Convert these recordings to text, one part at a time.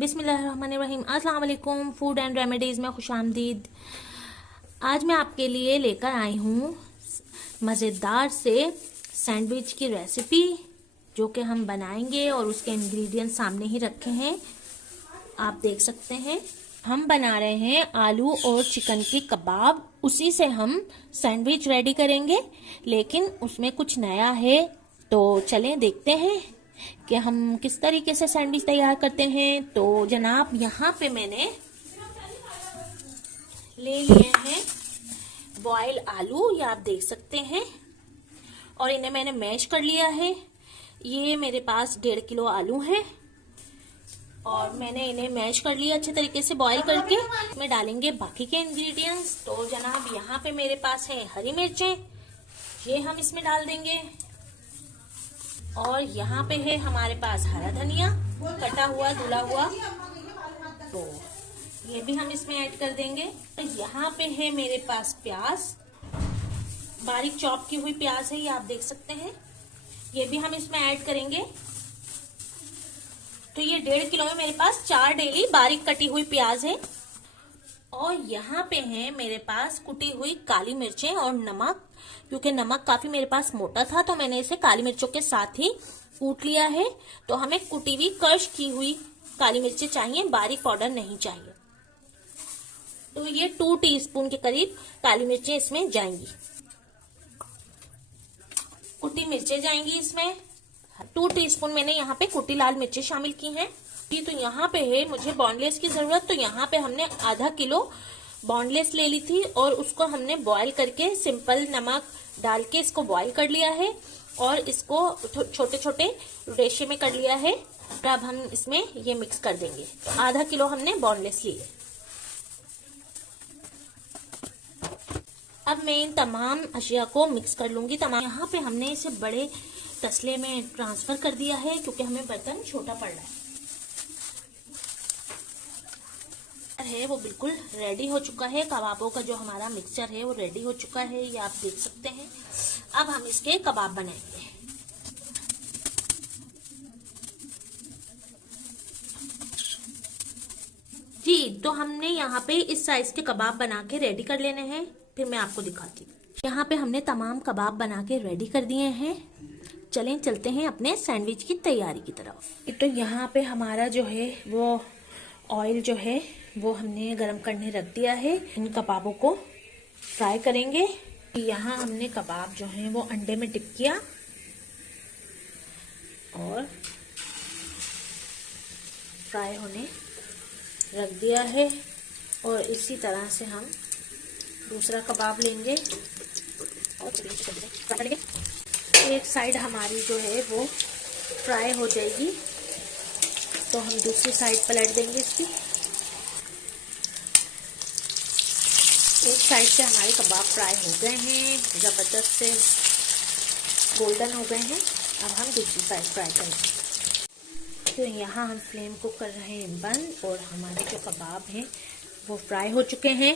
बिस्मिल्लाहिर्रहमानिर्रहीम। अस्सलाम वालेकुम। फूड एंड रेमेडीज़ में खुशामदीद। आज मैं आपके लिए लेकर आई हूँ मज़ेदार से सैंडविच की रेसिपी, जो कि हम बनाएंगे और उसके इंग्रेडिएंट सामने ही रखे हैं, आप देख सकते हैं। हम बना रहे हैं आलू और चिकन की कबाब। उसी से हम सैंडविच रेडी करेंगे, लेकिन उसमें कुछ नया है। तो चलें देखते हैं कि हम किस तरीके से सैंडविच तैयार करते हैं। तो जनाब, यहाँ पे मैंने ले लिए हैं बॉयल आलू, ये आप देख सकते हैं, और इन्हें मैंने मैश कर लिया है। ये मेरे पास 1.5 किलो आलू है और मैंने इन्हें मैश कर लिया अच्छे तरीके से बॉईल करके। इसमें डालेंगे बाकी के इंग्रेडिएंट्स। तो जनाब, यहाँ पे मेरे पास है हरी मिर्चें, ये हम इसमें डाल देंगे। और यहाँ पे है हमारे पास हरा धनिया, कटा हुआ धुला हुआ, तो ये भी हम इसमें ऐड कर देंगे। तो यहाँ पे है मेरे पास प्याज, बारीक चॉप की हुई प्याज है, ये आप देख सकते हैं, ये भी हम इसमें ऐड करेंगे। तो ये 1.5 किलो में मेरे पास 4 डेली बारीक कटी हुई प्याज है। और यहाँ पे है मेरे पास कुटी हुई काली मिर्चें और नमक, क्योंकि नमक काफी मेरे पास मोटा था तो मैंने इसे काली मिर्चों के साथ ही कूट लिया है। तो हमें कुटी हुई क्रश की हुई काली मिर्चें चाहिए, बारीक पाउडर नहीं चाहिए। तो ये 2 टीस्पून के करीब काली मिर्चें इसमें जाएंगी, कुटी मिर्चें जाएंगी इसमें। 2 टीस्पून मैंने यहाँ पे कुटी लाल मिर्चें शामिल की हैं। तो यहाँ पे है मुझे बॉनलेस की जरूरत, तो यहाँ पे हमने आधा किलो बॉनलेस ले ली थी और उसको हमने बॉईल करके सिंपल नमक डाल के इसको बॉईल कर लिया है और इसको छोटे छोटे रेशे में कर लिया है। अब हम इसमें ये मिक्स कर देंगे। तो आधा किलो हमने बॉनलेस लिए। अब मैं इन तमाम अशिया को मिक्स कर लूंगी। यहाँ पे हमने इसे बड़े तसले में ट्रांसफर कर दिया है, क्योंकि हमें बर्तन छोटा पड़ रहा है। वो बिल्कुल रेडी हो चुका है। कबाबों का जो हमारा मिक्सचर है वो रेडी हो चुका है, ये आप देख सकते हैं। अब हम इसके कबाब बनाएंगे। जी, तो हमने यहाँ पे इस साइज के कबाब बना के रेडी कर लेने हैं, फिर मैं आपको दिखाती हूँ। यहाँ पे हमने तमाम कबाब बना के रेडी कर दिए हैं। चलें चलते हैं अपने सैंडविच की तैयारी की तरफ। तो यहाँ पे हमारा जो है वो ऑयल जो है वो हमने गरम करने रख दिया है। इन कबाबों को फ्राई करेंगे। यहाँ हमने कबाब जो है वो अंडे में डिप किया और फ्राई होने रख दिया है। और इसी तरह से हम दूसरा कबाब लेंगे और फ्राई करेंगे। एक साइड हमारी जो है वो फ्राई हो जाएगी तो हम दूसरी साइड पलट देंगे इसकी। एक साइड से हमारे कबाब फ्राई हो गए हैं, जबरदस्त से गोल्डन हो गए हैं। अब हम दूसरी साइड फ्राई करेंगे। तो यहाँ हम फ्लेम को कर रहे हैं बंद और हमारे जो कबाब हैं वो फ्राई हो चुके हैं।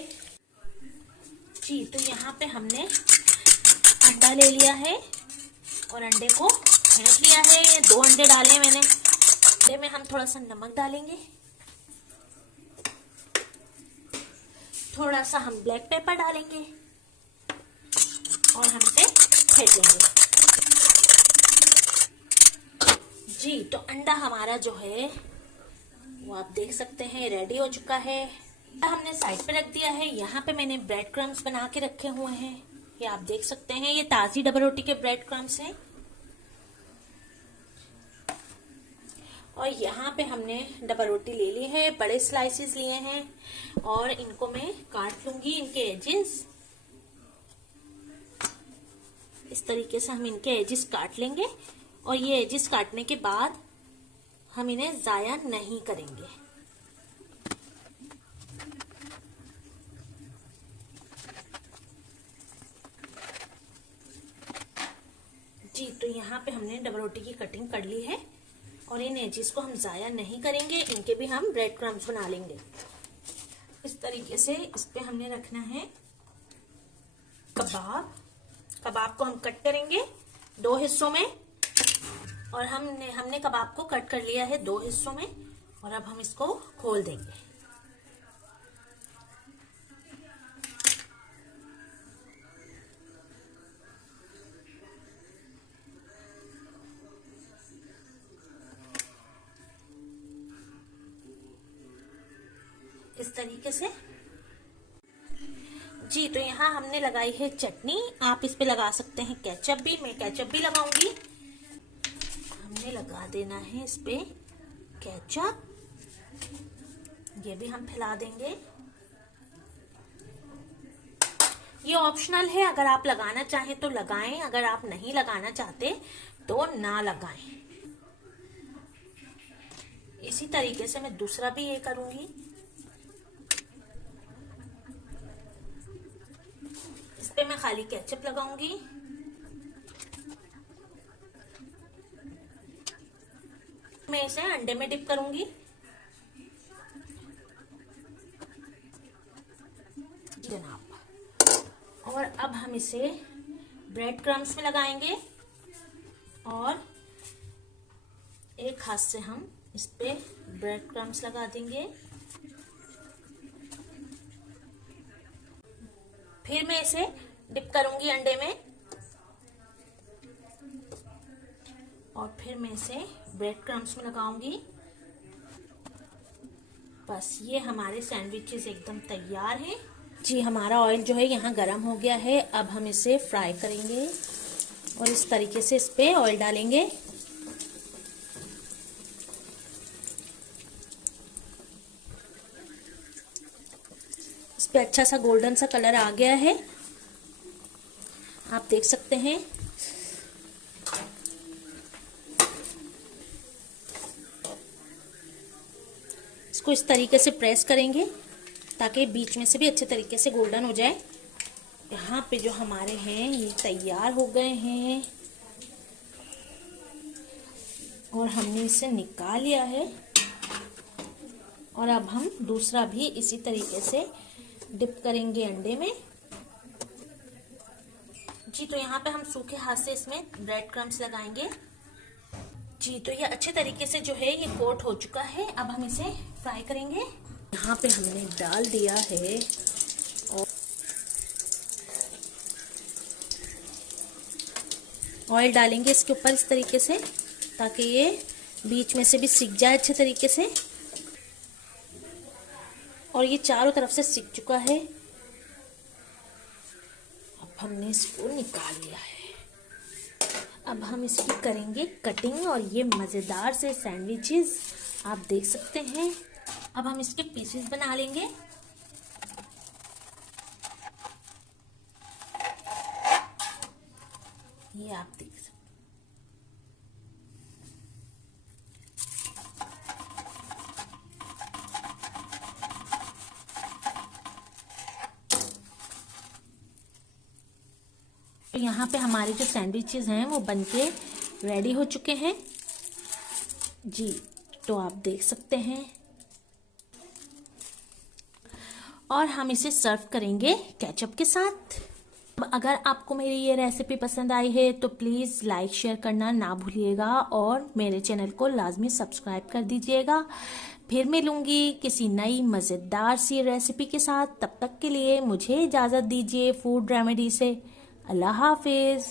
जी, तो यहाँ पे हमने अंडा ले लिया है और अंडे को फेंट लिया है। ये 2 अंडे डाले मैंने। अंडे में हम थोड़ा सा नमक डालेंगे, थोड़ा सा हम ब्लैक पेपर डालेंगे और हम इसे फेंट लेंगे। जी, तो अंडा हमारा जो है वो आप देख सकते हैं रेडी हो चुका है। हमने साइड पे रख दिया है। यहाँ पे मैंने ब्रेड क्रम्स बना के रखे हुए हैं, ये आप देख सकते हैं। ये ताजी डबल रोटी के ब्रेड क्रम्स हैं। और यहाँ पे हमने डबल रोटी ले ली है, बड़े स्लाइसेस लिए हैं और इनको मैं काट लूंगी, इनके एजेस इस तरीके से हम इनके एजेस काट लेंगे। और ये एजेस काटने के बाद हम इन्हें जाया नहीं करेंगे। जी, तो यहाँ पे हमने डबल रोटी की कटिंग कर ली है और इन एजेस को हम जाया नहीं करेंगे, इनके भी हम ब्रेड क्रम्स बना लेंगे। इस तरीके से इस पे हमने रखना है कबाब। कबाब को हम कट करेंगे 2 हिस्सों में और हमने कबाब को कट कर लिया है 2 हिस्सों में और अब हम इसको खोल देंगे। इस तरीके से। जी, तो यहाँ हमने लगाई है चटनी। आप इस पे लगा सकते हैं केचप भी, मैं केचप भी लगाऊंगी। हमने लगा देना है इस पे केचप, ये भी हम फैला देंगे। ये ऑप्शनल है, अगर आप लगाना चाहें तो लगाएं, अगर आप नहीं लगाना चाहते तो ना लगाएं। इसी तरीके से मैं दूसरा भी ये करूंगी। इस पे मैं खाली केचप लगाऊंगी। मैं इसे अंडे में डिप करूंगी। जनाब, और अब हम इसे ब्रेड क्रम्स में लगाएंगे और एक हाथ से हम इस पे ब्रेड क्रम्स लगा देंगे। फिर मैं इसे डिप करूंगी अंडे में और फिर मैं इसे ब्रेड क्रम्स में लगाऊंगी। बस ये हमारे सैंडविचेस एकदम तैयार हैं। जी, हमारा ऑयल जो है यहाँ गरम हो गया है। अब हम इसे फ्राई करेंगे और इस तरीके से इस पे ऑयल डालेंगे। इस पे अच्छा सा गोल्डन सा कलर आ गया है, आप देख सकते हैं। इसको इस तरीके से प्रेस करेंगे ताकि बीच में से भी अच्छे तरीके से गोल्डन हो जाए। यहाँ पे जो हमारे हैं ये तैयार हो गए हैं और हमने इसे निकाल लिया है। और अब हम दूसरा भी इसी तरीके से डिप करेंगे अंडे में। जी, तो यहाँ पे हम सूखे हाथ से इसमें ब्रेड क्रम्स लगाएंगे। जी, तो ये अच्छे तरीके से जो है ये कोट हो चुका है। अब हम इसे फ्राई करेंगे। यहाँ पे हमने डाल दिया है और ऑयल डालेंगे इसके ऊपर इस तरीके से ताकि ये बीच में से भी सिक जाए अच्छे तरीके से। और ये चारों तरफ से सिक चुका है। अब हमने इसको निकाल लिया है। अब हम इसकी करेंगे कटिंग और ये मज़ेदार से सैंडविचेस आप देख सकते हैं। अब हम इसके पीसेस बना लेंगे। ये आप देख सकते हैं। तो यहाँ पे हमारे जो सैंडविचेस हैं वो बनके रेडी हो चुके हैं। जी, तो आप देख सकते हैं और हम इसे सर्व करेंगे केचप के साथ। अगर आपको मेरी ये रेसिपी पसंद आई है तो प्लीज़ लाइक शेयर करना ना भूलिएगा और मेरे चैनल को लाजमी सब्सक्राइब कर दीजिएगा। फिर मिलूंगी किसी नई मज़ेदार सी रेसिपी के साथ। तब तक के लिए मुझे इजाज़त दीजिए फूड रेमेडी से। अल्लाह हाफिज़।